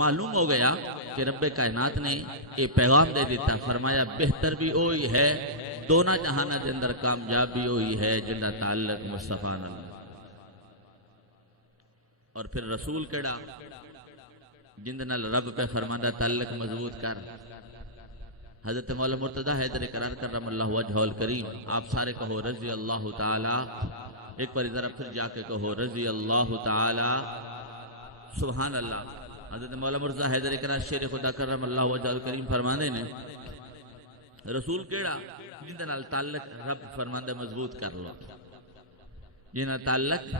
معلوم ہو گیا کہ رب کائنات نے یہ پیغام دے دیتا، فرمایا بہتر بھی وہی ہے، دونوں جہانہ دے اندر کامیاب بھی وہی ہے جن کا تعلق مصطفیٰ نال۔ اور پھر رسول کیڑا جن نال رب پہ فرماندہ تعلق مضبوط کر۔ حضرت مولا مرتضی حیدر قرار کرم اللہ وجہ الکریم، آپ سارے کہو رضی اللہ تعالی، ایک بار ذرا پھر جا کے کہو رضی اللہ تعالی، سبحان اللہ۔ حضرت مولا مرتضی حیدر قرار شیر خدا کرم اللہ وجہ الکریم فرماندے نے رسول کیڑا جن نال تعلق رب فرماندہ مضبوط کر لو، جن تعلق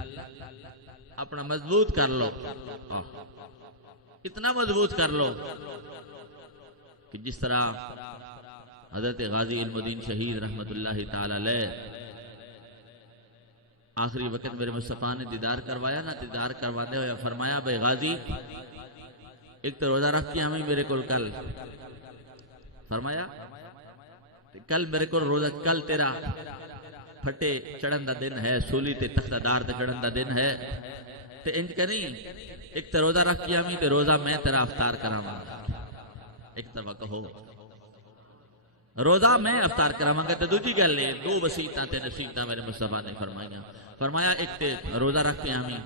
اپنا مضبوط کر لو، اتنا مضبوط کر لو کہ جس طرح حضرت غازی علم الدین شہید رحمت اللہ تعالی علیہ آخری وقت میرے مصطفیٰ نے دیدار کروایا نا، دیدار کروانے ہویا فرمایا بھائی غازی ایک تو روزہ رکھ کے ہمیں میرے کول کل، فرمایا کل میرے کول روزہ، کل تیرا پھٹے چڑھن دا دن ہے، سولی تے تختہ دار تے چڑھن دا دن ہے، تے انج کریں ایک تو روزہ رکھ کے ہمیں تے روزہ میں تیرا افطار کراواں، ایک طرح کہو روزہ میں افطار کراواں گا، تے دوجی گل ہے دو وسیعتاں تے نصیحتاں میرے مصطفیٰ نے فرمائیاں، فرمایا ایک تے روزہ رکھ کے ہمیں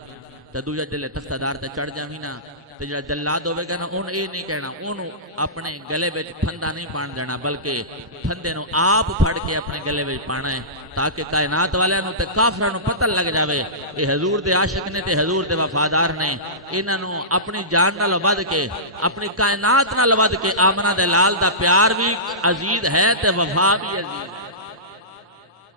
تے دوجا جلے تختہ دار تے چڑھ جاویں نا، تے جڑا جلاد ہوے گا نا اون اے نہیں کہنا، اونوں اپنے گلے وچ پھندا نہیں پان دینا، بلکہ پھندے نو آپ پھڑ کے اپنے گلے وچ پانا ہے، تاکہ کائنات والیاں نو تے کافراں نو پتہ لگ جاوے اے حضور دے عاشق نے تے حضور دے وفادار نے، انہاں نو اپنی جان نال ود کے اپنی کائنات نال ود کے آمنہ دے لال دا پیار بھی عزیز ہے تے وفا بھی عزیز ہے،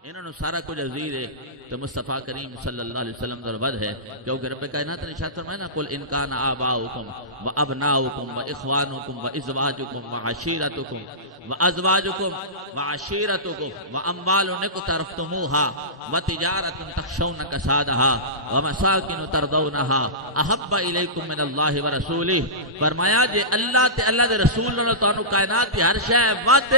انہوں نے سارا کچھ عزیز ہے تو مصطفیٰ کریم صلی اللہ علیہ وسلم در ود ہے، کیونکہ رب کائنات نے ارشاد فرمایا نا قل ان کان آباؤکم و ابناؤکم و اخوانکم و ازواجکم و عشیرتکم و ازواجکم و عشیرتکم و اموال اقترفتموها و تجارت تخشون کسادها و مساکن ترضونها احب الیکم من اللہ و رسولہ، فرمایا جے اللہ تے اللہ دے رسول نے تانوں کائنات دی ہر شے ود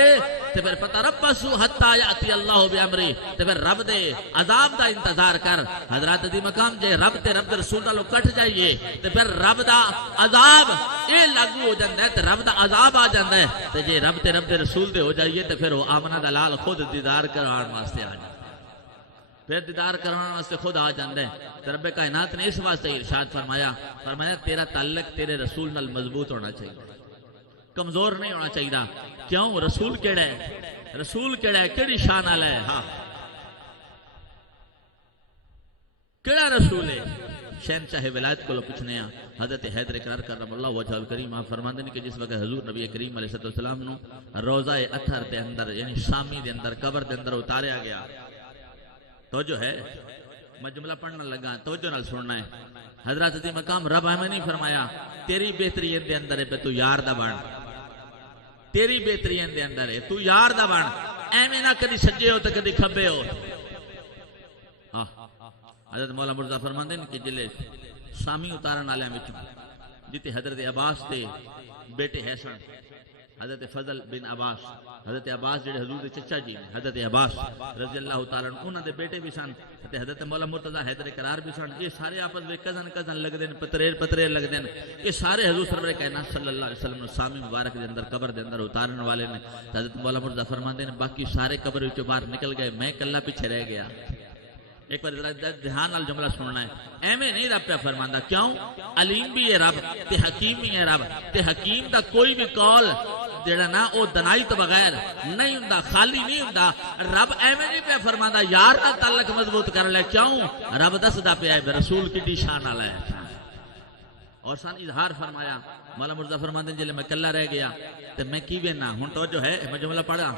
تے پھر فتربصوا حتی یاتی اللہ بامرہ، تے پھر رب دے عذاب دا انتظار کر۔ حضرات دی مقام جے رب تے رب دے رسول نالوں کٹ جائیے تے پھر رب دا عذاب اے لاگو ہو جاندا ہے تے رب دا عذاب آ جاندا ہے، تے جے رب تے رب دے رسول دے ہو جائیے تے پھر وہ آمنہ دا لال خود دیدار کران واسطے آ جائے، پھر دیدار کران واسطے خود آ جاندا ہے، تے رب کائنات نے اس واسطے ارشاد فرمایا تیرا تعلق تیرے رسول نال مضبوط ہونا چاہیے، کمزور نہیں ہونا چاہیے۔ کیوں؟ رسول کیڑا ہے، رسول کیڑا ہے، کیڑی شان والا ہے، ہاں کیڑا رسول ہے؟ شہنشاہ ولایت کو پوچھنے ہیں حضرت حیدر قرار کرم اللہ وجہ الکریم، آپ فرماندے نے کہ جس وقت حضور نبی کریم علیہ السلام نو روضہ اطہر دے اندر یعنی شامی دے اندر قبر دے اندر اتاریا گیا، توجہ ہے میں جملہ پڑھنا لگا، توجہ نال سننا ہے، حضرت دی مقام رب ہمیں نہیں فرمایا تیری بہتری دے اندر ہے پہ تو یار دا بن، تیری بہتری دے اندر ہے تو یار دا بن، ایویں نہ کدی سجے ہو تو کدی کھبے ہو۔ حضرت مولا مرزا فرماندے نے کہ جلے سامی اتارن والے وچوں جتے حضرت عباس دے بیٹے ہے سن، حضرت فضل بن عباس، حضرت عباس جڑے حضور دے چچا جی نے حضرت عباس رضی اللہ تعالیٰ عنہ، انہاں دے بیٹے بھی سن تے حضرت مولا مرتضی حیدر قرار بھی سن، یہ سارے آپس میں کزن لگدے نے، پتریر لگدے نے، یہ سارے حضور سرور کائنات صلی اللہ علیہ وسلم سامی مبارک دے اندر قبر دے اندر اتارن والے نے۔ حضرت مولا مرتضی فرماندے نے باقی سارے قبر وچوں باہر نکل گئے، میں کلا پیچھے رہ گیا۔ ایک بار دھیان نال جملہ سننا ہے، ایویں نہیں رب پہ فرماندا، کیوں؟ علیم بھی ہے رب تے حکیم بھی ہے رب، تے حکیم دا کوئی بھی قول جڑا نا او دنائی تو بغیر نہیں ہوندا، خالی نہیں ہوندا۔ رب ایویں نہیں پہ فرماندا یار دا تعلق مضبوط کر لے، کیوں؟ رب دسدا پیا ہے رسول کڈی شان والا ہے، اور سان اظہار فرمایا مولا مرزا فرماندے جلے میں کلا رہ گیا تے میں کی وینا، ہن توجہ ہے میں جملہ پڑھا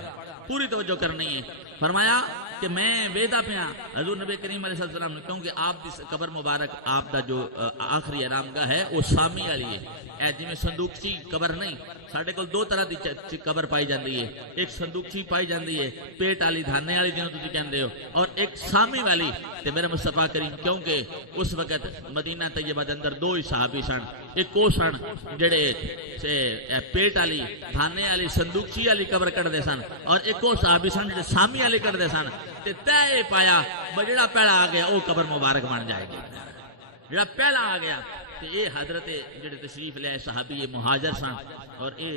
پوری توجہ کرنی ہے، فرمایا کہ میں ویدا پیا حضور نبی کریم علیہ السلام نے، کیونکہ آپ دی قبر مبارک آپ دا جو آخری آرام گاہ ہے وہ سامی والی ہے، اے جی میں صندوقچی قبر نہیں، ساڈے کول دو طرح دی قبر پائی جاندی ہے، ایک صندوقچی پائی جاندی ہے پیٹ والی دھانے والی جنوں تسی کہندے ہو، اور ایک سامی والی، تے میرے مصطفیٰ کریم کیونکہ اس وقت مدینہ طیبہ دے اندر دو ہی صحابی سن، ایک وہ سن جڑے پیٹ والی دھانے والی صندوقچی والی قبر کڈدے سن، اور ایک وہ صحابی سن جڑے سامی والی کڈدے سن، تے طے پایا جڑا پہلا آ گیا وہ قبر مبارک بن جائے گی، جڑا پہلا آ گیا تے اے حضرت جڑے تشریف لے صحابی مہاجر سن اور اے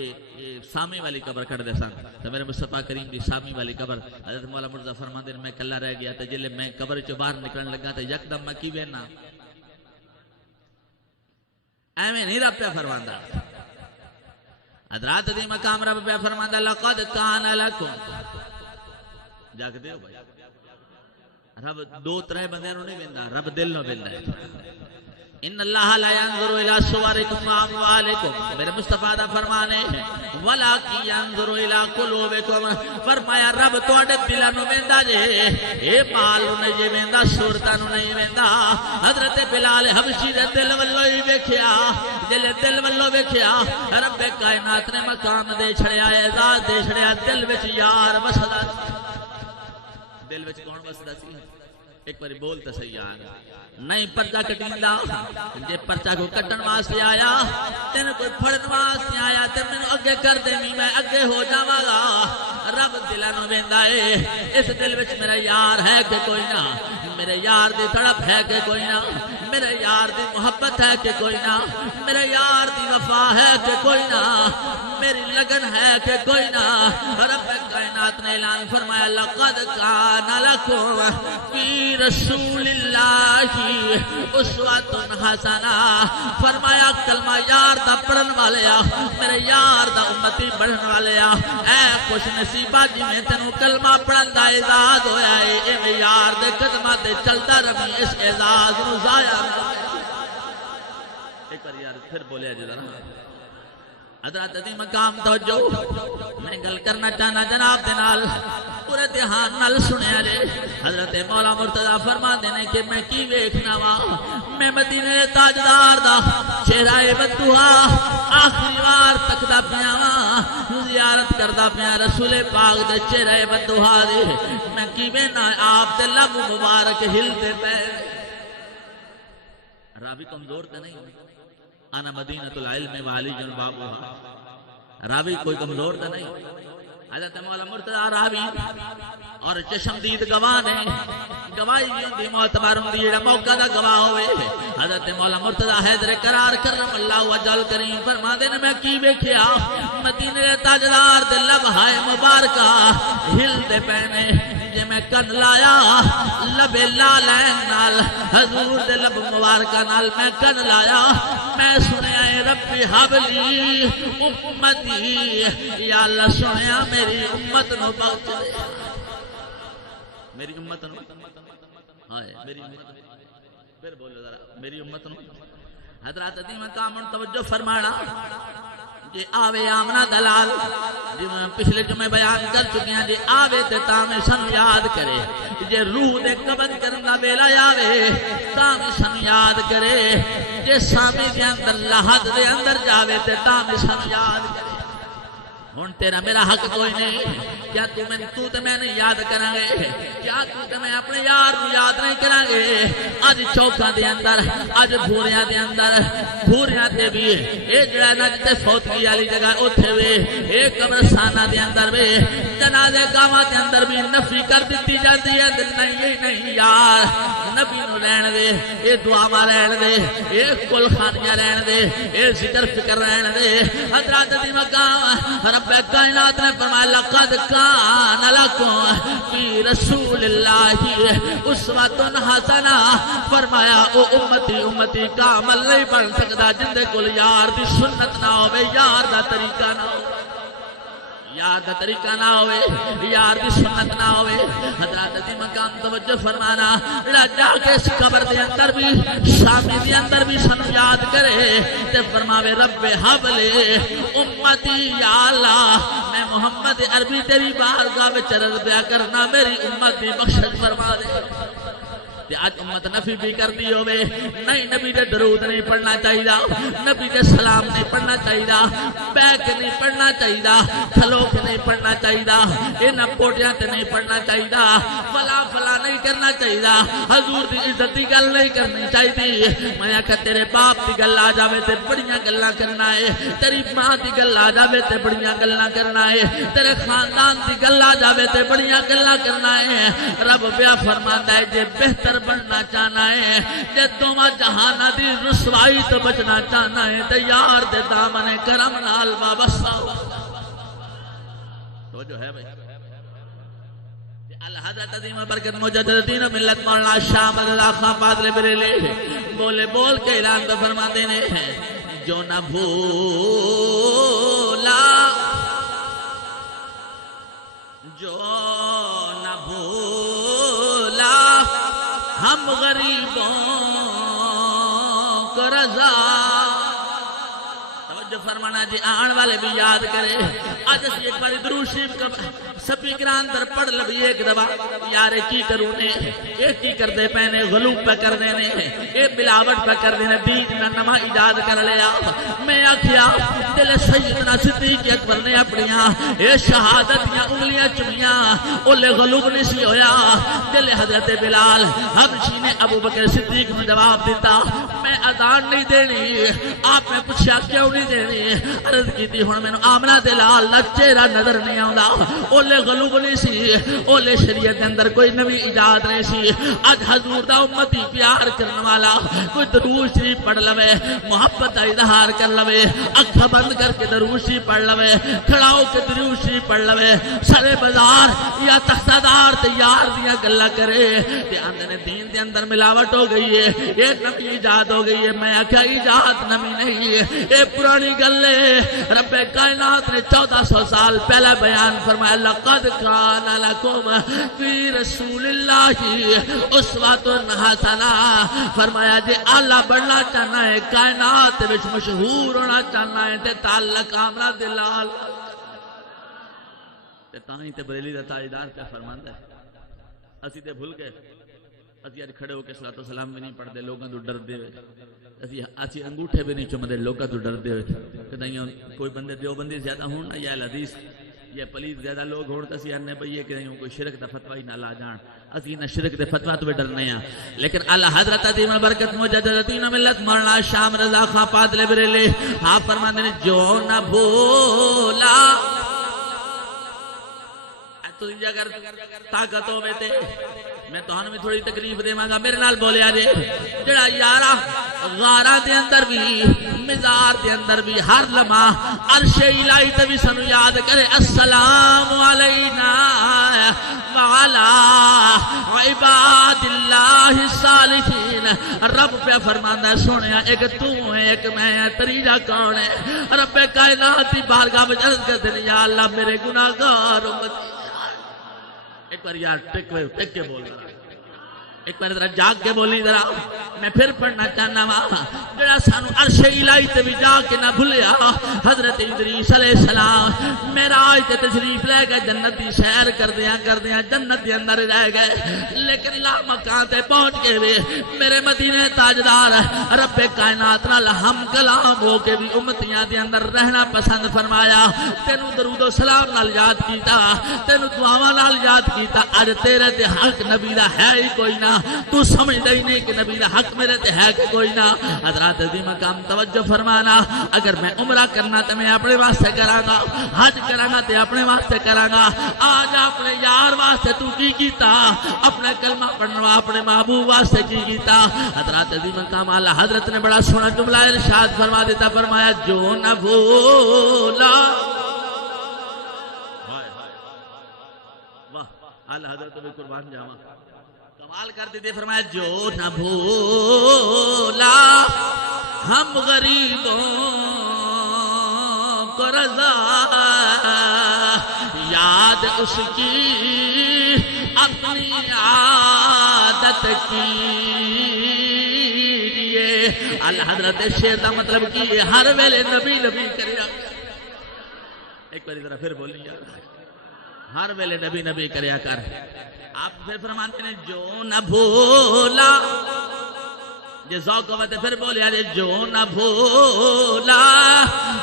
سامی والی قبر کٹ دے سن تے میرے مصطفیٰ کریم دی سامی والی قبر حضرت مولا مرزا فرماندے نے میں کلا رہ گیا تے جلے میں قبر چ باہر نکلن لگا تے یکدم میں کی وینا ایویں نہیں رب پہ فرماندا حضرات دی مقام رب پہ فرماندا لقد کان لکم جاگ دے ہو بھائی رب دو ترے بندے نو نہیں ویندا رب دل نو ویندا ہے ان اللہ لا ينظر الى صوركم واموالكم میرے مصطفیٰ دا فرمان ہے ولکن ينظر الى قلوبكم فرمایا رب تواڈے دلاں نو ویندا جے اے مال نو نہیں ویندا صورتاں نو نہیں ویندا حضرت بلال حبشی دے دل والوں ہی ویکھیا جلے دل والوں ویکھیا رب کائنات نے مقام دے چھڑیا اعزاز دے چھڑیا دل وچ یار وسدا دل وچ کون وسدا سی ایک باری بولتا صحیح آگا نہیں پرچہ کٹیندا جے پرچہ کو کٹن واسطے آیا تین کوئی پھڑن واسطے آیا تے مینوں اگے کر دے میں اگے ہو جاواں گا رب دلاں نو ویندا اے اس دل وچ میرا یار ہے کہ کوئی نہ میرے یار دی تڑپ ہے کہ کوئی نہ میرے یار دی محبت ہے کہ کوئی نہ میرے یار دی وفا ہے کہ کوئی نہ میری لگن ہے کہ کوئی نہ رب کائنات نے اعلان فرمایا لقد کان لکم فی رسول اللہ اسوۃ حسنہ فرمایا کلمہ یار دا پڑھن والیا میرے یار دا امتی بڑھن والیا اے خوش نصیبہ جی میں تینوں کلمہ پڑھن دا اعزاز ہویا ہے اے یار دے قدمہ تے چلتا رہی اس اعزاز نو ضائع ایک بار یار پھر بولیا جی ذرا حضرات دی مقام توجہ میں گل کرنا چاہنا جناب دے نال پورے دھیان نال سنیا جے حضرت مولا مرتضی فرماندے نے کہ میں کی ویکھنا وا میں مدینے دے تاجدار دا چہرہ بدوہا آخری وار تکدا پیا وا زیارت کردا پیا رسول پاک دے چہرہ بدوہا دے میں کی وینا آپ دے لب مبارک ہلدے پے راوی کمزور تے نہیں انا مدینۃ العلم وعلی بابها راوی کوئی کمزور تو نہیں حضرت مولا مرتضی راوی اور چشمدید گواہ نے گواہی دی معتبر ہوندی ہے موقع دا گواہ ہوئے حضرت مولا مرتضی حیدر قرار کرم اللہ وجل کریم فرماندے نے میں کی ویکھیا مدینے دے تاجدار دے لب ہائے مبارکہ ہلدے پینے جے میں کن لایا لبے لالین نال حضور دے لب مبارکہ نال میں کن لایا میں سنیا اے ربی حبلی امتی یا اللہ سنیا میری امت نو بخش دے میری امت نو ہائے میری امت پھر بولو ذرا میری امت نو حضرات دی مقام توجہ فرمانا جی آوے آمنا دلال جی میں پچھلے جمعے بیان کر چکے ہیں جی آوے تے تاں سن یاد کرے جی روح دے قبض کرنا ویلا آوے تاں سن یاد کرے جی سامی دے اندر لحد دے اندر جاوے تے تاں سن یاد کرے ہن تیرا میرا حق کوئی نہیں کیا تو تے میں نہیں یاد کریں گے کیا تو تے میں اپنے یار نو یاد نہیں کریں گے اج چوکاں دے اندر اج بھوریاں دے اندر بھوریاں تے بھی اے جڑا نج تے فوتگی والی جگہ اوتھے وے اے قبرستاناں دے اندر وے جنازے گاواں دے اندر بھی نفی کر دتی جاندی ہے نہیں یار نبی نو رہن دے اے دعاواں رہن دے اے کل خانیاں رہن دے اے ذکر فکر رہن دے حضرات دی مقام رب کائنات نے فرمایا لقد کان لکم فی رسول اللہ اسوۃ حسنہ فرمایا او امتی کامل نہیں بن سکتا جن دے کول یار دی سنت نہ ہوے یار دا طریقہ نہ ہو یار دا طریقہ نہ ہوئے یار دی سنت نہ ہوئے حضرات دی مقام توجہ فرمانا جا کے اس قبر دے اندر بھی شامی دے اندر بھی سن یاد کرے تے فرماوے رب حبلے امتی یا اللہ میں محمد عربی تیری بارگاہ وچ عرض پیا کرنا میری امت دی بخشش فرما دے آج امت نفی بھی کر دی ہوئے نہیں نبی دے درود نہیں پڑھنا چاہیے نبی دے سلام نہیں پڑھنا چاہیے بیک نہیں پڑھنا چاہیے کھلوک نہیں پڑھنا چاہیے انہاں پوٹیاں تے نہیں پڑھنا چاہیے فلا نہیں کرنا چاہیے حضور دی عزت دی گل نہیں کرنی چاہیے میں آکھا تیرے باپ دی گل آ جاوے تے بڑیاں گلاں کرنا ہے تیری ماں دی گل آ جاوے تے بڑیاں گلاں کرنا ہے تیرے خاندان دی گل آ جاوے تے بڑیاں گلاں کرنا ہے رب بیا فرماندا ہے جے بہتر بہتر بننا چاہنا ہے جے دوواں جہاناں دی رسوائی تو بچنا چاہنا ہے تے یار دے دامن کرم نال وابستہ ہو تو جو ہے بھائی حضرت عظیم برکت مجدد دین و ملت مولانا شاہ مدد خان فاضل بریلی بولے بول کے اعلان تو فرما دینے ہیں جو نہ بھولا جو نہ بھولا ہم غریبوں کو رضا توجہ فرمانا جی آن والے بھی یاد کرے آج اسی ایک باری درود شریف کا سپیکران در پڑھ لبی ایک دبا یارے کی کرونے اے کی کر دے پہنے غلوب پہ کر دینے اے بلاوٹ پہ کر دینے بیچ میں نمہ ایجاد کر لیا میں آکھیا دل سیدنا صدیق اکبر نے اپنیاں اے شہادت یا انگلیاں چمیاں اولے غلوب نسی ہویا دل حضرت بلال حبشی نے ابو بکر صدیق نے جواب دیتا میں اذان نہیں دینی آپ میں پوچھا کیوں نہیں دینی عرض کی تھی ہن مینوں آمنہ دلال نہ چہرہ نظر نہیں آوندا اولے غلوب نہیں سی اولے شریعت اندر کوئی نوی ایجاد نہیں سی اج حضور دا امتی پیار کرنے والا کوئی درود شریف پڑھ لوے محبت دا اظہار کر لوے اکھ بند کر کے درود شریف پڑھ لوے کھڑا ہو کے درود شریف پڑھ لوے سارے بازار یا تختہ دار تے یار دیاں گلاں کرے تے اندر دین دے اندر ملاوٹ ہو گئی ہے یہ نوی ایجاد ہو گئی ہے میں آکھیا ایجاد نوی نہیں ہے اے پرانی گل ہے رب کائنات نے 1400 سال پہلا بیان فرمایا لقد کان لکم فی رسول اللہ اسوۃ حسنہ فرمایا جے اللہ بننا چاہنا ہے کائنات وچ مشہور ہونا چاہنا ہے تے تعلق آمنہ دلال تے تائیں تے بریلی دا تاجدار کیا فرماندا ہے اسی تے بھول گئے اسی اج کھڑے ہو کے صلاۃ و سلام بھی نہیں پڑھتے لوگوں تو ڈردے ہوئے اسی انگوٹھے بھی نہیں چومتے لوگوں تو ڈردے ہوئے کدائیں کوئی بندے دیوبندی زیادہ ہون نہ یا حدیث یا پلیز زیادہ لوگ ہون تسی آنے بھئی یہ کہیں کوئی شرک دا فتوہ ہی نہ لا جان اسی نہ شرک دے فتوہ تو بھی ڈرنے ہیں لیکن اللہ حضرت عظیم برکت مجدد دین و ملت مولانا شام رضا خان فاضل بریلی آپ فرماتے ہیں جو نہ بھولا تو اگر طاقت ہوئے تے میں تو ہاں میں تھوڑی تکلیف دے مانگا میرے نال بولے آجے جڑا یارہ غارہ دے اندر بھی مزار دے اندر بھی ہر لمحہ عرش الہی تے بھی سنو یاد کرے السلام علینا وعلا عباد اللہ الصالحین رب پہ فرمانا سنیا ایک تو ہے ایک میں تریجہ کون ہے رب کائنات کی بارگاہ میں عرض کرتے ہیں یا اللہ میرے گناہگار امت ایک بار یار ٹک کے بول رہا ایک بار ذرا جاگ کے بولی ذرا میں پھر پڑھنا چاہنا وہاں جڑا سانو عرش الہی تے بھی جا کے نہ بھولیا حضرت ادریس علیہ السلام معراج تے تشریف لے گئے جنت دی سیر کردیاں جنت دے اندر رہ گئے لیکن لا مکان تے پہنچ کے بھی میرے مدینے تاجدار رب کائنات نال ہم کلام ہو کے بھی امتیاں دے اندر رہنا پسند فرمایا تینوں درود و سلام نال یاد کیتا تینوں دعاواں نال یاد کیتا اج تیرے تے حق نبی دا ہے ہی کوئی نہ تو سمجھ نہیں نہیں کہ نبی دا حق میرے تے ہے کہ کوئی نہ حضرات دی مقام توجہ فرمانا اگر میں عمرہ کرنا تے میں اپنے واسطے کراں گا حج کراں گا تے اپنے واسطے کراں گا آج اپنے یار واسطے تو کی کیتا اپنے کلمہ پڑھنا اپنے محبوب واسطے کی کیتا حضرات دی مقام اعلی حضرت نے بڑا سونا جملہ ارشاد فرما دیتا فرمایا جو نہ بھولا واہ اعلی حضرت بھی قربان جاواں کمال کر دیتے فرمایا جو نہ بھولا ہم غریبوں کو رضا یاد اس کی اپنی عادت کی اللہ حضرت شیر دا مطلب کی ہر ویلے نبی نبی کریا ایک بار ذرا پھر بولیں ہر ویلے نبی نبی کریا کر آپ پھر فرماتے ہیں جو نہ بھولا یہ ذوق ہوتے پھر بولے آجے جو نہ بھولا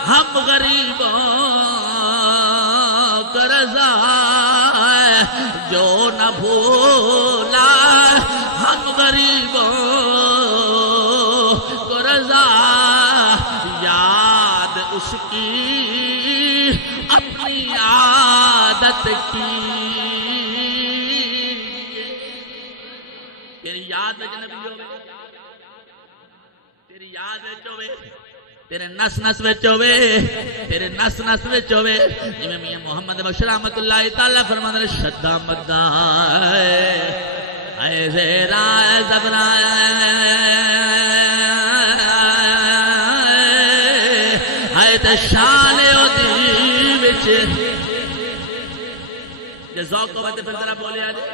ہم غریبوں کو رضا جو نہ بھولا ہم غریبوں کو رضا یاد اس کی اپنی عادت کی یاد یاد وچ ہوے تیرے نس نس وچ ہوے تیرے نس نس وچ ہوے جویں میاں محمد بشیر رحمت اللہ تعالی فرماندے نے شدا مدا اے زیرا زبرا اے تے شان دی وچ جے ذوق ہوے تے پھر ذرا بولیا جی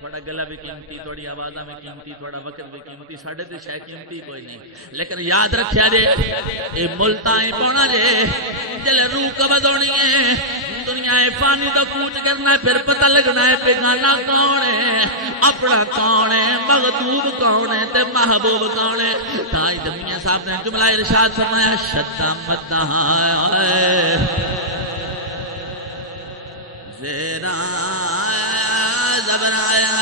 تھوڑا گلا بھی قیمتی تھوڑی آوازاں بھی قیمتی تھوڑا وقت بھی قیمتی ساڈے تے شے قیمتی کوئی نہیں لیکن یاد رکھیا جے اے ملتاں ہی پونا جے جلے روح قبض ہونی ہے دنیا ہے پانی تو کوٹ کرنا ہے پھر پتہ لگنا ہے بیگانہ کون ہے اپنا کون ہے مغضوب کون ہے تے محبوب کون ہے تاج میاں صاحب نے جملہ ارشاد فرمایا شدا مدہ زیرا زبرایا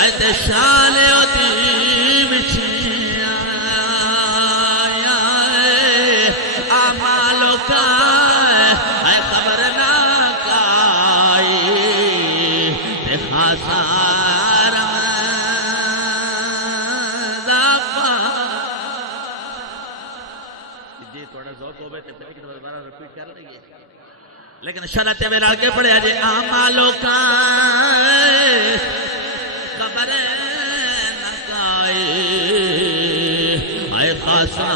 ایت شان ہوتی بچھیا اعمالوں کا اے خبر نہ کائی تے خاصا لیکن شرط ہے میرا آگے پڑھے جے اعمالوں کا خبر نہ کائی اے خاصا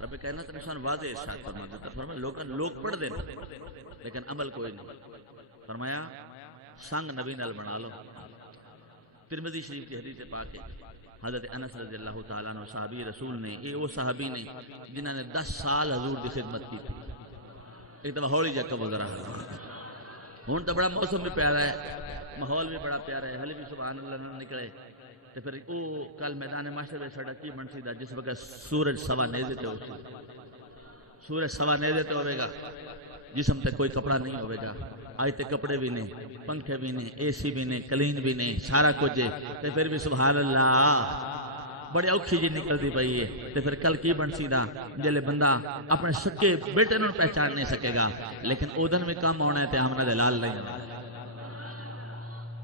رب کہنا تو نشان واضح ارشاد فرما دیتا فرمایا لوگ پڑھ دیں لیکن عمل کوئی نہیں فرمایا سنگ نبی نال بنا لو ترمذی شریف کی حدیث پاک ہے حضرت انس رضی اللہ تعالیٰ عنہ صحابی رسول نے یہ وہ صحابی نے جنہوں نے 10 سال حضور کی خدمت کی تھی ایک دفعہ ہولی جگہ گزرا ہوں تو بڑا موسم بھی پیارا ہے ماحول بھی بڑا پیارا ہے حلی بھی سبحان اللہ نہ نکلے تو پھر وہ کل میدان معاشر میں سڑا کی بن سی جس وقت سورج سوا نیزے تے ہوگا سورج سوا نیزے تے ہوئے گا جسم تے کوئی کپڑا نہیں ہوئے گا آج تے کپڑے بھی نہیں پنکھے بھی نہیں اے سی بھی نہیں کلین بھی نہیں سارا کچھ ہے تے پھر بھی سبحان اللہ بڑی اوکھی جی نکلتی پئی ہے تے پھر کل کی بن سی دا جلے بندہ اپنے سکے بیٹے نوں پہچان نہیں سکے گا لیکن اودن میں کام ہونا ہے تے آمنہ دلال نہیں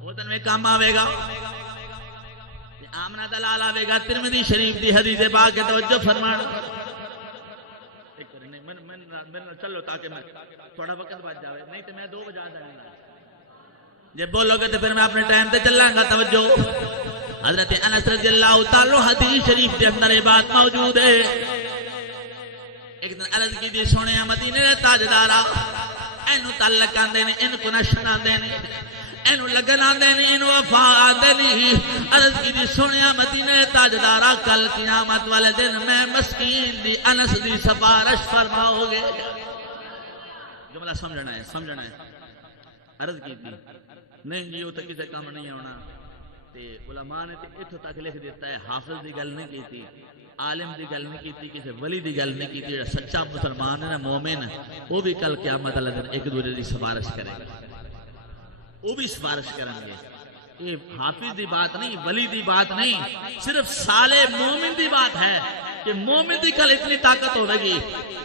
اودن میں کام آوے گا آمنہ دلال آوے گا ترمذی شریف دی حدیث پاک کے توجہ فرمان چلو تاکہ میں تھوڑا وقت بچ جاوے نہیں تو میں 2 بجا جانا جب بولو گے تو پھر میں اپنے ٹائم تے چلاں گا توجہ حضرت انس رضی اللہ تعالی حدیث شریف کے اندر یہ بات موجود ہے ایک دن عرض کی دی سونے مدینے دے تاجدارا اینو تعلق آندے نے ان کو نشن آندے نے اینو لگن آندے نے اینو وفا آندے نے عرض کی دی سونے مدینے دے تاجدارا کل قیامت والے دن میں مسکین دی انس دی سفارش فرماؤ گے جملہ سمجھنا ہے عرض کی تھی نہیں جی وہ تو کسی کام نہیں ہونا تے علماء نے اتھو تک لکھ دیتا ہے حافظ دی گل نہیں کی تھی عالم دی گل نہیں کی تھی کسی ولی دی گل نہیں کی تھی سچا مسلمان ہے مومن وہ بھی کل قیامت والے دن ایک دوسرے دی سفارش کرے گا وہ بھی سفارش کریں گے یہ حافظ دی بات نہیں ولی دی بات نہیں صرف صالح مومن دی بات ہے کہ مومن دی کل اتنی طاقت ہوئے گی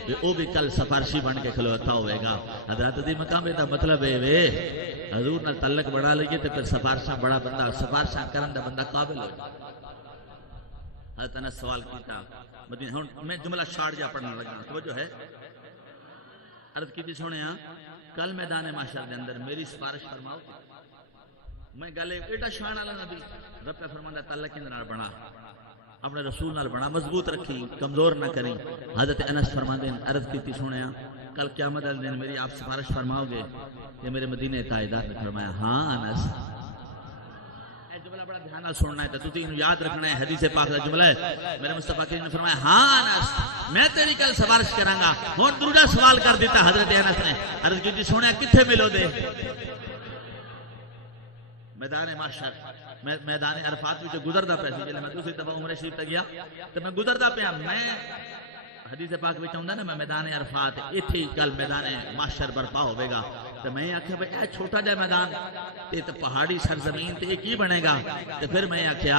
کہ وہ بھی کل سفارشی بن کے کھلوتا ہوئے گا حضرت دی مقام دا مطلب ہے وے حضور نے تعلق بڑھا لئیے تو پھر سفارشاں بڑا بندہ سفارشاں کرن دا بندہ قابل ہو جائے حضرت نے سوال کیتا مدینہ میں جملہ شارٹ جا پڑھنا لگا توجہ ہے عرض کی تھی سونے کل میدان معاشر دے اندر میری سفارش فرماؤ میں گلے ایڈا شان والا نبی رب کا فرماندا تعلق کے نال بنا اپنے رسول نال بنا مضبوط رکھی کمزور نہ کریں حضرت انس فرماندے ہیں عرض کی تھی سونے کل قیامت والے دن میری آپ سفارش فرماؤ گے کہ میرے مدینے تاجدار نے فرمایا ہاں انس اے جملہ بڑا دھیان نال سننا ہے تو تینوں یاد رکھنا ہے حدیث پاک کا جملہ ہے میرے مصطفی کریم نے فرمایا ہاں انس میں تیری کل سفارش کراں گا ہن دوسرا سوال کر دیتا حضرت انس نے عرض کی تھی سونے کتھے ملو دے میدان معاشر میدان عرفات میں گزردا پیا سی جے میں دوسری دفعہ عمرہ شریف تے گیا تے میں گزردا پیا میں حدیث پاک وچ ہوندا نا میں میدان عرفات ایتھے کل میدان معاشر برپا ہوے گا تے میں آکھیا بھئی اے چھوٹا جا میدان تے پہاڑی سرزمین تے کی بنے گا تے پھر میں آکھیا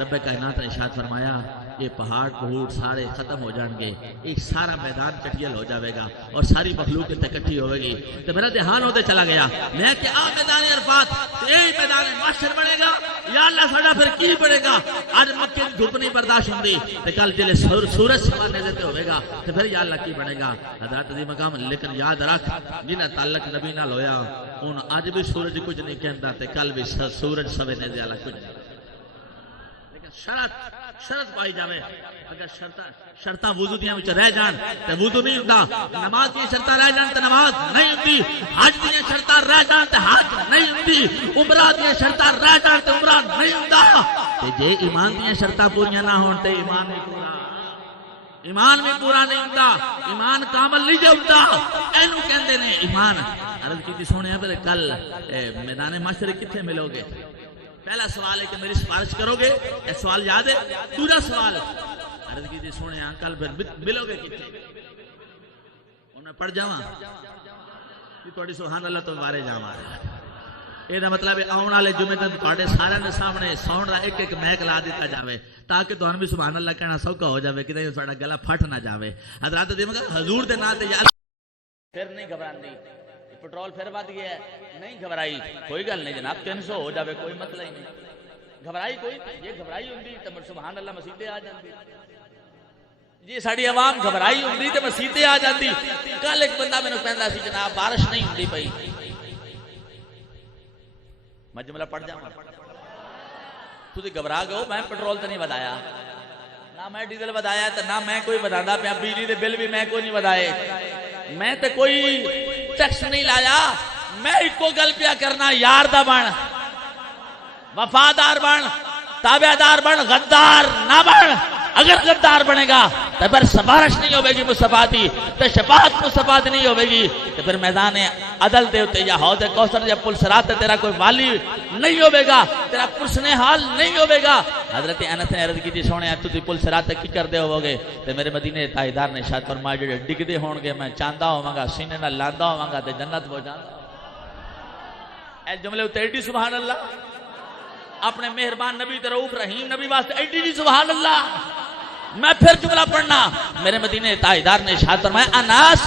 رب کائنات نے ارشاد فرمایا یہ پہاڑ پہوڑ سارے ختم ہو جان گے، ایک سارا میدان چٹیل ہو جاوے گا اور ساری مخلوق اکٹھی ہوئے گی۔ تو میرا دھیان ہوتے چلا گیا، میں کہ آ میدان عرفات یہی میدان محشر بنے گا، یا اللہ ساڈا پھر کی بنے گا؟ آج مکے کی دھوپ نہیں برداشت ہوندی تے کل جلے سورج سوا نظر تے ہوئے گا تو پھر یا اللہ کی بنے گا؟ حضرات عظیم مقام، لیکن یاد رکھ جنہ تعلق نبی نال ہویا ان اج بھی سورج کچھ نہیں کہندا تے کل بھی سورج سوے نظر والا کچھ نہیں، لیکن شرط پائی جاوے، اگر شرطاں وضو دیاں وچ رہ جان تے وضو نہیں ہوندا، نماز دی شرطاں رہ جان تے نماز نہیں ہوندی، حج دی شرطاں رہ جان تے حج نہیں ہوندی، عمرہ دی شرطاں رہ جان تے عمرہ نہیں ہوندا، تے جے ایمان دی شرطاں پوریاں نہ ہون تے ایمان بھی پورا نہیں ہوندا، ایمان کامل نہیں جو ہوندا، اینو کہندے نے ایمان۔ عرض کیتی سونے پہلے کل میدان محشر کتھے ملو گے؟ پہلا سوال ہے کہ میری سفارش کرو گے، یہ سوال یاد ہے؟ دوسرا سوال عرض کی سونے کل پھر ملو گے کتنے؟ انہیں پڑھ جاواں کہ تھوڑی سبحان اللہ تو بارے جاواں، یہ مطلب آن والے جمعے تک تھوڑے سارے کے سامنے ساؤنڈ کا ایک میک لا دیتا جاوے تاکہ تمہیں بھی سبحان اللہ کہنا سوکھا ہو جاوے، کتنے تھوڑا گلا پھٹ نہ جاوے۔ حضرات حضور دے نام تے یا پھر نہیں گھبراندی، پٹرول پھر بد گیا ہے، نہیں گھبرائی، کوئی گل نہیں جناب، 300 ہو جاوے کوئی مسئلہ ہی نہیں، گھبرائی کوئی نہیں، یہ گھبرائی ہوندی تو سبحان اللہ مسیطے آ جاندی، جی ساڑی عوام گھبرائی ہوندی تو مسیطے آ جاندی۔ کل ایک بندہ میں نے کہندا سی جناب بارش نہیں ہوندی پئی، میں جملہ پڑھ جاؤں، تسی گھبرا گئے ہو، میں پٹرول تو نہیں بدایا، نہ میں ڈیزل بدایا تو نہ میں کوئی بداندا پیا، بجلی دے بل بھی میں کوئی نہیں بدائے، میں تے کوئی ٹیکس نہیں لایا، میں ایک کو گل پیا کرنا، یار دا بن، وفادار بن، تابعدار بن، غدار نہ بن۔ اگر غدار بنے گا تو پھر سفارش نہیں ہوئے گی مصطفیٰ دی، تو شفاعت مصطفیٰ دی نہیں ہوئے گی، تو پھر میدان عدل دے ہوتے یا حوض کوثر یا پل صراط تیرا کوئی والی نہیں ہوئے گا، تیرا پرسن حال نہیں ہوئے گا۔ حضرت انس نے عرض کی تھی سونے تو پل صراط کی کر دے ہوگے، تو میرے مدینے تاجدار نے ارشاد فرمایا جڑے ڈگ دے ہون گے میں چاندہ ہوواں گا، سینے نال لاندا ہوواں گا تے جنت ہو جاندا۔ اے جملے تے ایڈی سبحان اللہ، اپنے مہربان نبی تے رؤوف رحیم نبی واسطے ایڈی سبحان اللہ۔ میں پھر جملہ پڑھنا، میرے مدینے تاجدار نے ارشاد فرمایا اناس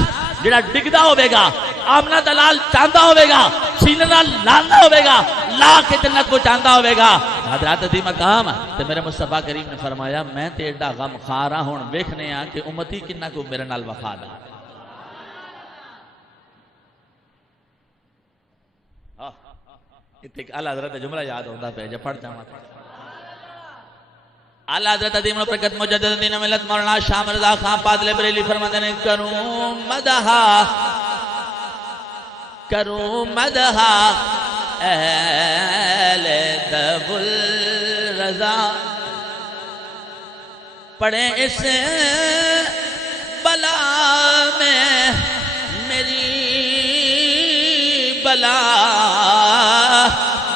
جڑا ڈگدا ہوے گا، آمنہ دلال چاندہ ہوے گا، سینے نال لاندا ہوے گا، لا کے جنت کو چاندہ ہوے گا۔ حضرات دی مقام تے میرے مصطفیٰ کریم نے فرمایا میں تے ایڈا غم خارا ہون ویکھنے ہاں کہ امتی کنا کو میرے نال وفادار۔ اتنے اعلیٰ حضرت جملہ یاد ہوتا پہ جب پڑھ جاؤں اعلیٰ حضرت عظیم البرکت مجدد دین ملت مولانا شاہ مرزا خان پادل بریلی فرماتے ہیں کروں مدحا اہل دب الرضا، پڑھیں اس بلا میں میری بلا،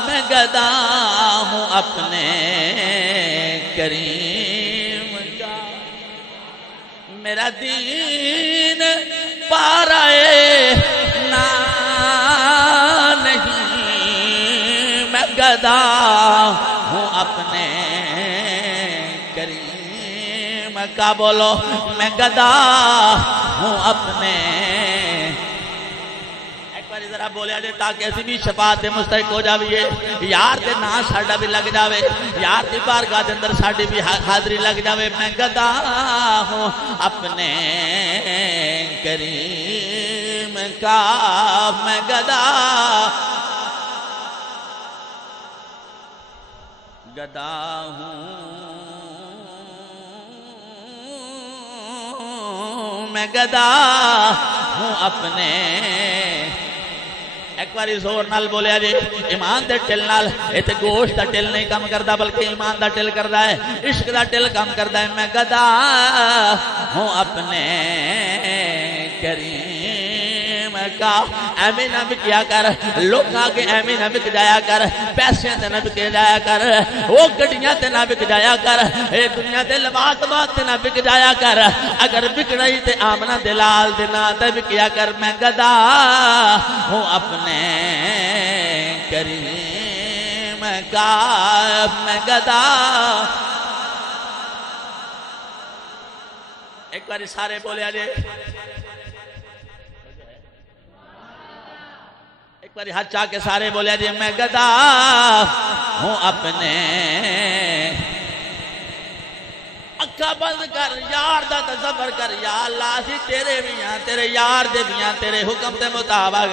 میں گدا ہوں اپنے کریم کا، میرا دین پارائے نا نہیں، میں گدا ہوں اپنے کریم کا، بولو میں گدا ہوں اپنے، ذرا بولیا جائے تاکہ اسی بھی شفاعت دے مستحق ہو جاویے، یار دے نا ساڑا بھی لگ جاوے، یار دی بارگاہ دے اندر ساڑی بھی حاضری لگ جاوے، میں گدا ہوں اپنے کریم کا، میں گدا ہوں، میں گدا ہوں اپنے۔ ایک باری زور نال بولیا جی ایمان دے ٹل نال، ایتھے گوشت دا ٹل نہیں کم کردا بلکہ ایمان دا ٹل کردا ہے، عشق دا ٹل کم کردا ہے، میں گدا ہوں اپنے کریم کا۔ ایویں نہ بکیا کر، لوگ آگے ایویں نہ بک جایا کر، پیسے تے نہ بک جایا کر، وہ گڈیاں تے نہ بک جایا کر، اے دنیا دے لباس تے نہ بک جایا کر، اگر بک رہی تے آمنہ دلال دے نا تے بکیا کر، میں گدا ہوں اپنے کریم کا، میں گدا ایک باری سارے بولے آجے، ایک باری ہاتھ چاہ کے سارے بولے آجے، میں گدا ہوں اپنے اکھا بند کر یار دا تصور کر، یا اللہ اسی تیرے بھی ہیں، تیرے یار دے بھی ہیں، تیرے حکم دے مطابق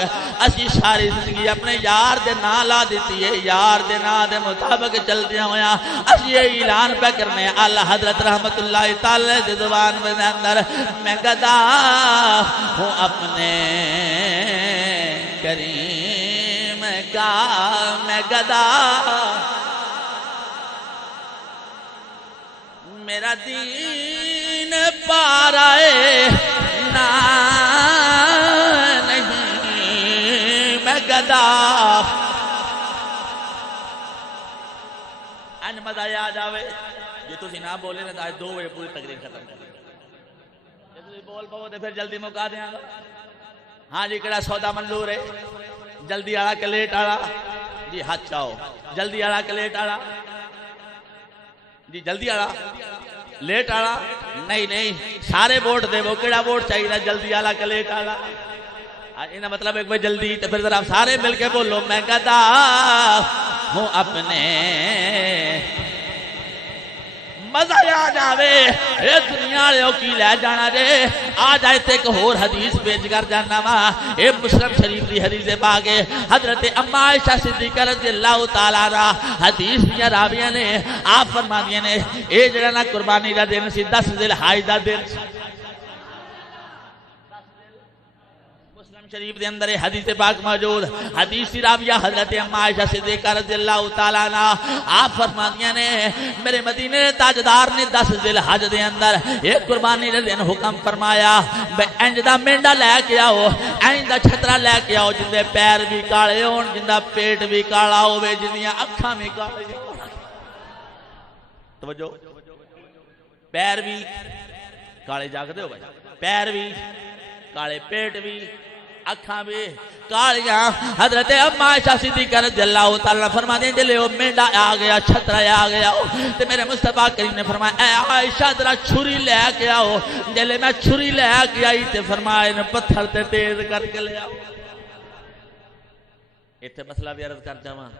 اسی ساری زندگی اپنے یار دے نا لا دیتی ہے، یار دے نا دے مطابق چل دیا ہویا اسی یہ اعلان پہ کرنے اللہ حضرت رحمت اللہ تعالی دے زبان میں اندر، میں گدا ہوں اپنے کریم کا، میں گدا میرا دین پارائے نا نہیں، میں گدا انج مزہ یاد آوے یہ تسی نہ بولے نا آج 2 بجے پوری تقریر ختم کر یہ تسی بول پاؤ تو پھر جلدی مکا دیں گا۔ ہاں جی کڑا سودا منظور ہے، جلدی آڑا کہ لیٹ آڑا جی، ہاتھ چاہو جلدی آڑا کہ لیٹ آڑا جی، جلدی آڑا لیٹ آڑا نہیں نہیں، سارے ووٹ دے وہ کیڑا ووٹ چاہیے جلدی آڑا کہ لیٹ آڑا، انہا مطلب ایک بار جلدی تو پھر ذرا سارے مل کے بولو، میں گدا ہوں اپنے مزہ آ جاوے اے دنیا لے کی لے جانا جے آ جائے تے ایک اور حدیث بیچ کر جانا وا، اے مسلم شریف دی حدیث پاک ہے، حضرت اما عائشہ صدیقہ رضی اللہ تعالیٰ عنہ حدیث دیا راویاں نے آپ فرما دیے نے اے جڑا نا قربانی دا دن سی 10 ذی الحجہ دا دن شریف دے اندر حدیث پاک موجود، حدیث راویہ حضرت اما عائشہ صدیقہ رضی اللہ تعالیٰ عنہ آپ فرمانیاں نے میرے مدینے تاجدار نے 10 ذی الحجہ دے اندر ایک قربانی دے دن حکم فرمایا بے انج دا مینڈا لے کے آؤ، انج دا چھترا لے کے آؤ جن دے پیر بھی کالے ہون، جن دا پیٹ بھی کالا ہوئے، جن دیاں اکھاں بھی کالے ہون، توجہ پیر بھی کالے جاگ دے ہو بھائی، پیر بھی کالے، پیٹ بھی اکھاں بھی کالیاں، حضرت اما عائشہ صدیقہ رضی اللہ تعالیٰ فرما دیں جلے وہ مینڈا آ گیا، چھترا آ گیا، تے میرے مصطفیٰ کریم نے فرمایا اے عائشہ ذرا چھری لے کے آؤ، جلے میں چھری لے کے آئی تے فرمایا نے پتھر تے تیز کر کے لے آؤ۔ ایتھے مسئلہ بھی عرض کر جاواں،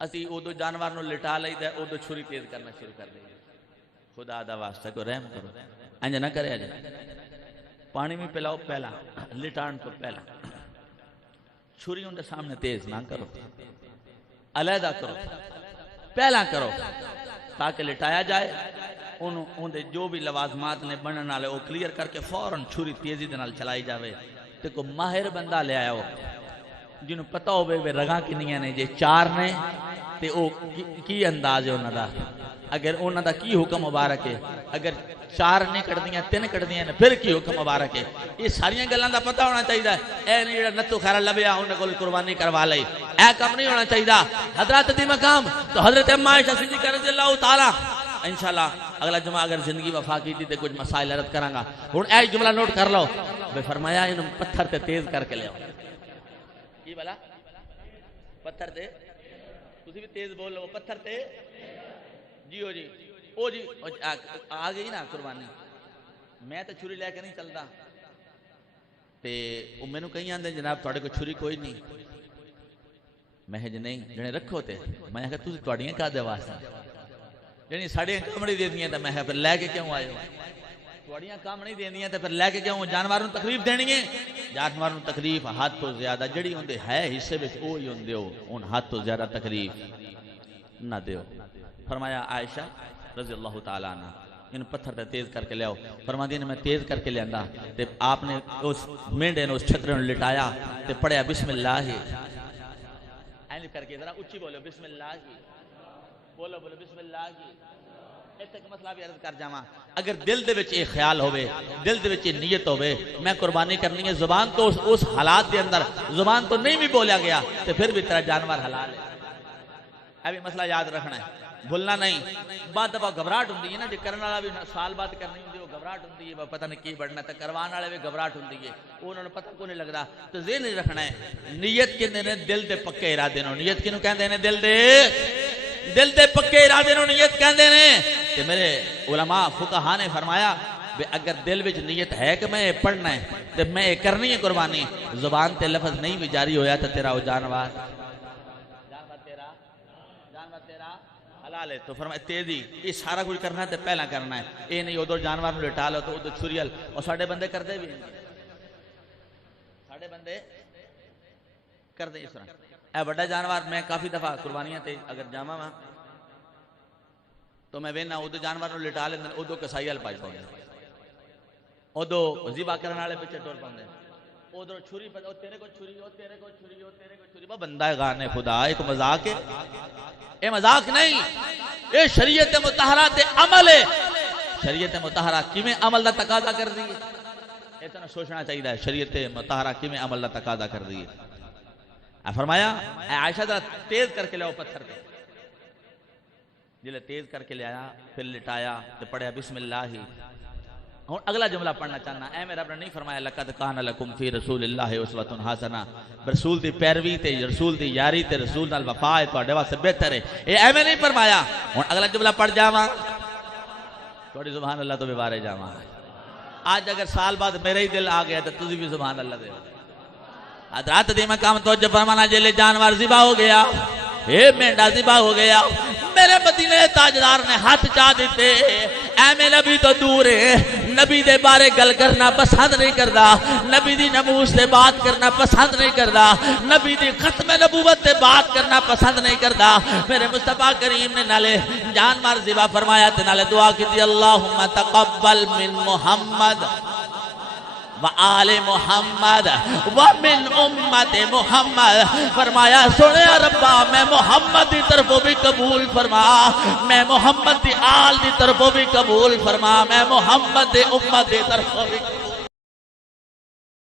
اسی اودو جانور نو لٹا لئی تے اودو چھری تیز کرنا شروع کر دیں، خدا دا واسطہ کو رحم کرو، انج نہ کرے اجے پانی میں پلاؤ پہلا، لٹان کو پہلا، چھری ان کے سامنے تیز نہ کرو، علیحدہ کرو، پہلا کرو تاکہ لٹایا جائے، ان دے جو بھی لوازمات نے بننے والے وہ کلیئر کر کے فوراً چھری تیزی دے نال چلائی جاوے، تے کو ماہر بندہ لے آیا ہو جنہوں پتہ ہوئے وہ رگاں کنیاں نے، جے 4 نے تے وہ کی انداز ہے انہاں دا، اگر انہاں دا کی حکم مبارک ہے، اگر 4 نہیں کٹ دیاں 3 کٹ دیاں پھر کی حکم مبارک ہے، یہ ساریاں گلاں دا پتہ ہونا چاہیے، اے نہیں جڑا نتو خیر لبیا انہاں کول قربانی کروا لئی، اے کم نہیں ہونا چاہیے، حضرات دی مقام تو حضرت اما عائشہ صدیقہ رضی اللہ تعالیٰ انشاءاللہ اگلا جمعہ اگر زندگی وفا کی تھی تے کچھ مسائل عرض کروں گا، ہن اے جملہ نوٹ کر لو، بے فرمایا انہوں پتھر تے تیز کر کے لے آؤ، کی بلا پتھر تے تسی بھی تیز بول لو، پتھر تے جی ہو جی او جی آ گئی نا قربانی، میں تو چھری لے کے نہیں چلتا، تے وہ میں نو کہیں آندے جناب تھوڑے کو چھری کوئی نہیں، میں جی نہیں جنے رکھو تے میں کہا تسی تھوڑیاں کا دے واسطہ جنی ساڑیاں کامڑی دے دیاں تے میں پھر لے کے کیوں آئے ہو، تھوڑیاں کامڑی دے دیاں تے پھر لے کے کیوں، جانوروں تکلیف دینی ہے، جانوروں تکلیف حد تو زیادہ جڑی ہوندے ہے حصے وچ وہی ہوندے ہو، ان حد تو زیادہ تکلیف نہ دیو۔ فرمایا عائشہ رضی اللہ تعالیٰ عنہ ان پتھر تے تیز کر کے لے آؤ، فرما دی نے میں تیز کر کے لے آندا تے آپ نے اس مینڈے نے اس چھترے نے لٹایا تے پڑھیا بسم اللہ اینج کر کے ذرا اچھی بولو بسم اللہ بولو بسم اللہ ایک مسئلہ بھی عرض کر جاواں، اگر دل دے وچ یہ خیال ہوئے، دل دے وچ یہ نیت ہوئے میں قربانی کرنی ہے، زبان تو اس حالات دے اندر زبان تو نہیں بھی بولیا گیا تے پھر بھی تیرا جانور حلال ہے، ابھی مسئلہ یاد رکھنا ہے، بھولنا نہیں، بعد دفعہ گھبراہٹ ہوندی ہے نا، جے کرن والا بھی سال بعد کرنی ہوندی ہے، وہ گھبراہٹ ہوندی ہے، پتہ نہیں کی بڑھنا تے کروان والے بھی گھبراہٹ ہوندی ہے، انہوں نے پتہ کو نہیں لگدا، تو ذہن نہیں رکھنا ہے، نیت کہندے نے دل دے پکے ارادے نو، نیت کینوں کہندے نے دل دے پکے ارادے نو نیت کہندے نے، تے میرے علماء فقہاء نے فرمایا اگر دل وچ نیت ہے کہ میں پڑھنا ہے تے میں کرنی ہے قربانی، زبان تے لفظ نہیں بھی جاری ہویا تو تیرا وہ جانور تیرا حلال ہے۔ تو فرمایا تیزی یہ سارا کچھ کرنا ہے تو پہلا کرنا ہے، یہ نہیں ادھر جانور نو لٹا لو تو ادھر چھریل، اور ساڈے بندے کردے بھی ساڈے بندے کردے اس طرح۔ اے بڑا جانور میں کافی دفعہ قربانیاں تے اگر جاواں وا تو میں وینا ادھر جانور نو لٹا لیندے ادھر کسائی وال پائی پاؤندے، ادھر ذبح کرنے والے پیچھے ٹر پاندے، ادھر چھری پہ تیرے کو چھری ہو تیرے کو چھری ہو تیرے کو چھری ہو۔ بندہ غانے خدا ایک مذاق ہے، اے مذاق نہیں، اے شریعت مطہرہ تے عمل ہے۔ شریعت مطہرہ کیویں عمل دا تقاضا کر دی ہے، اتنا سوچنا چاہیے ہے شریعت مطہرہ کیویں عمل دا تقاضا کر دی ہے۔ فرمایا اے عائشہ ذرا تیز کر کے لاؤ پتھر پہ، جلے تیز کر کے لے آیا پھر لٹایا تو پڑھیا بسم اللہ ہی۔ ہوں اگلا جملہ پڑھنا چاہنا، اے میرا رب نے نہیں فرمایا لقد کان لکم فی رسول اللہ اسوۃ حسنہ، رسول دی پیروی تے رسول دی یاری تے رسول نال وفا ہے تواڈے واسطے بہتر ہے، اے ایویں نہیں فرمایا۔ ہوں اگلا جملہ پڑھ جاواں تھوڑی سبحان اللہ تو بارے جاواں۔ آج اگر سال بعد میرا ہی دل آ گیا تو تسی بھی سبحان اللہ دے۔ حضرات دی مقام توجہ فرمانا، جلے جانور ذبح ہو گیا، اے مینڈا ذبح ہو گیا، میرے مدینے تاجدار نے ہاتھ چاہ دیتے، اے میں نبی تو دور ہے، نبی دے بارے گل کرنا پسند نہیں کردا، نبی دی نموز سے بات کرنا پسند نہیں کردا، نبی دی ختم نبوت سے بات کرنا پسند نہیں کردا۔ میرے مصطفیٰ کریم نے نالے جانور ذبح فرمایا تے نالے دعا کی تھی اللہم تقبل من محمد وآل محمد ومن امت محمد۔ فرمایا سنے ربا میں محمد دی طرفوں بھی قبول فرما، میں محمد دی آل دی طرفوں بھی قبول فرما، میں محمد دی امت دی طرفوں بھی